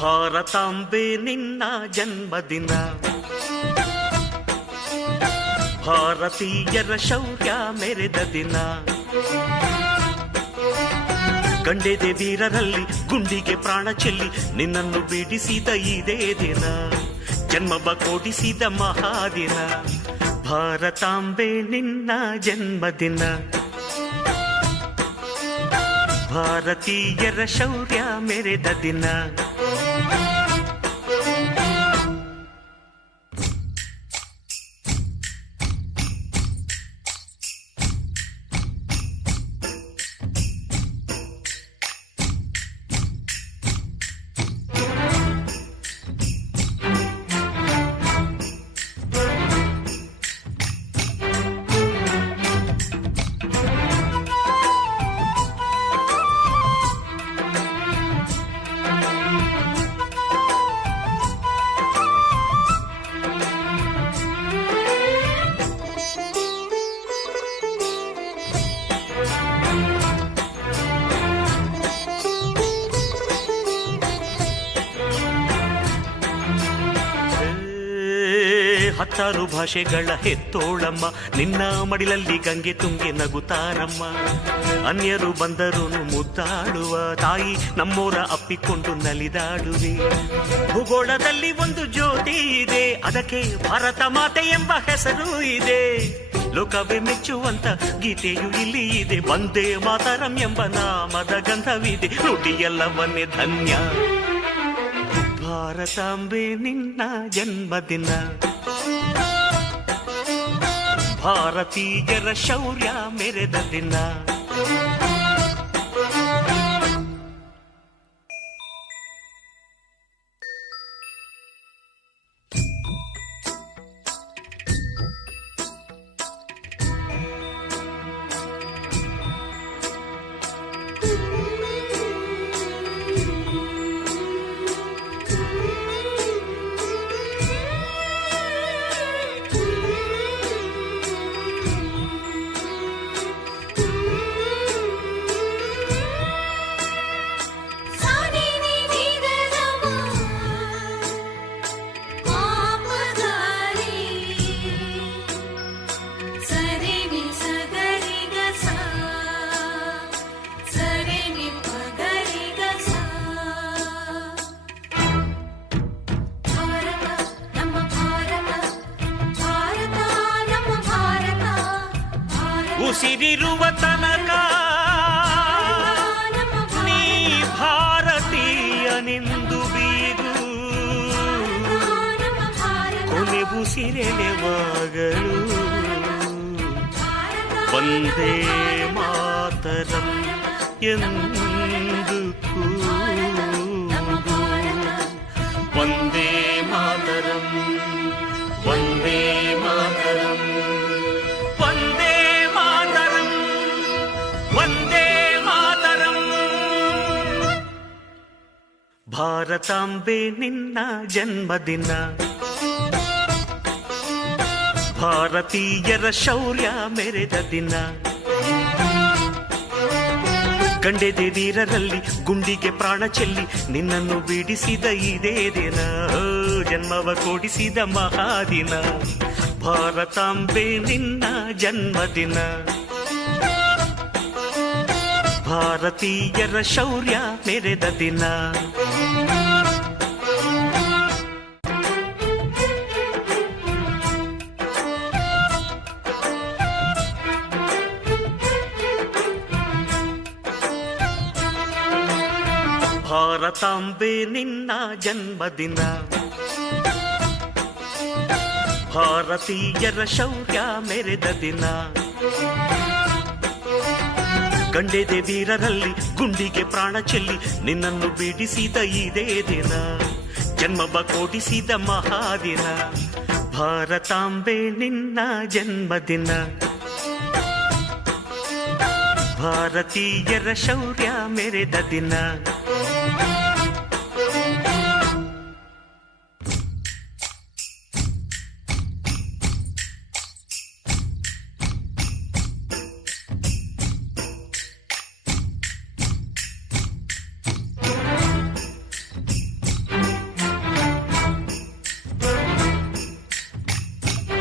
ಭಾರತಾಂಬೆ ನಿನ್ನ ಜನ್ಮದಿನ, ಭಾರತೀಯರ ಶೌರ್ಯ ಮೆರೆದ ದಿನ. ಗಂಡೆದೆ ವೀರರಲ್ಲಿ ಗುಂಡಿಗೆ ಪ್ರಾಣ ಚೆಲ್ಲಿ ನಿನ್ನನ್ನು ಬಿಡಿಸಿದ ಇದೇ ದಿನ, ಜನ್ಮವ ಕೊಡಿಸಿದ ಮಹಾದಿನ. ಭಾರತಾಂಬೆ ನಿನ್ನ ಜನ್ಮದಿನ, ಭಾರತೀಯರ ಶೌರ್ಯ ಮೆರೆದ ದಿನ. ಹತ್ತಾರು ಭಾಷೆಗಳ ಹೆತ್ತೋಳಮ್ಮ, ನಿನ್ನ ಮಡಿಲಲ್ಲಿ ಗಂಗೆ ತುಂಗೆ ನಗುತ್ತಾರಮ್ಮ. ಅನ್ಯರು ಬಂದರು ಮುದ್ದಾಡುವ ತಾಯಿ, ನಮ್ಮೋರ ಅಪ್ಪಿಕೊಂಡು ನಲಿದಾಡುವೆ. ಭೂಗೋಳದಲ್ಲಿ ಒಂದು ಜ್ಯೋತಿ ಇದೆ, ಅದಕ್ಕೆ ಭಾರತ ಮಾತೆ ಎಂಬ ಹೆಸರು ಇದೆ. ಲೋಕವೇ ಮೆಚ್ಚುವಂತ ಗೀತೆಯು ಇಲ್ಲಿ ಇದೆ, ವಂದೇ ಮಾತರಂ ಎಂಬ ನಾಮದ ಗಂಧವಿದೆ. ನುಡಿಯೆಲ್ಲವನ್ನೇ ಧನ್ಯ. ಭಾರತಾಂಬೆ ನಿನ್ನ ಜನ್ಮದಿನ, ಭಾರತೀಯರ ಶೌರ್ಯ ಮೆರೆದ ದಿನ. ಉಸಿರಿರುವ ತನಕ ನೀ ಭಾರತೀಯನೆಂದು ಬೀಗು, ಕೊನೆ ಉಸಿರೆಳೆವಾಗಲು ವಂದೇ ಮಾತರಂ ಎಂದು ಕೂಗು. ವಂದೇ ಮಾತರಂ, ವಂದೇ ಮಾತರಂ, ವಂದೇ ಮಾತರಂ, ವಂದೇ ಮಾತರಂ. ಭಾರತಾಂಬೆ ನಿನ್ನ ಜನ್ಮದಿನ, ಭಾರತೀಯರ ಶೌರ್ಯ ಮೆರೆದ ದಿನ. ಗಂಡೆದೆ ವೀರರಲ್ಲಿ ಗುಂಡಿಗೆ ಪ್ರಾಣ ಚೆಲ್ಲಿ ನಿನ್ನನ್ನು ಬಿಡಿಸಿದ ಇದೇ ದಿನ, ಜನ್ಮವ ಕೊಡಿಸಿದ ಮಹಾದಿನ. ಭಾರತಾಂಬೆ ನಿನ್ನ ಜನ್ಮದಿನ, ಭಾರತೀಯರ ಶೌರ್ಯ ಮೆರೆದ ದಿನ. ಭಾರತಾಂಬೆ ನಿನ್ನ ಜನ್ಮದಿನ, ಭಾರತೀಯರ ಶೌರ್ಯ ಮೆರೆದ ದಿನ. ಗಂಡೆದೆ ವೀರರಲ್ಲಿ ಗುಂಡಿಗೆ ಪ್ರಾಣ ಚೆಲ್ಲಿ ನಿನ್ನನ್ನು ಬಿಡಿಸಿದ ಇದೇ ದಿನ, ಜನ್ಮವ ಕೊಡಿಸಿದ ಮಹಾದಿನ. ಭಾರತಾಂಬೆ ನಿನ್ನ ಜನ್ಮದಿನ, ಭಾರತೀಯರ ಶೌರ್ಯ ಮೆರೆದ ದಿನ.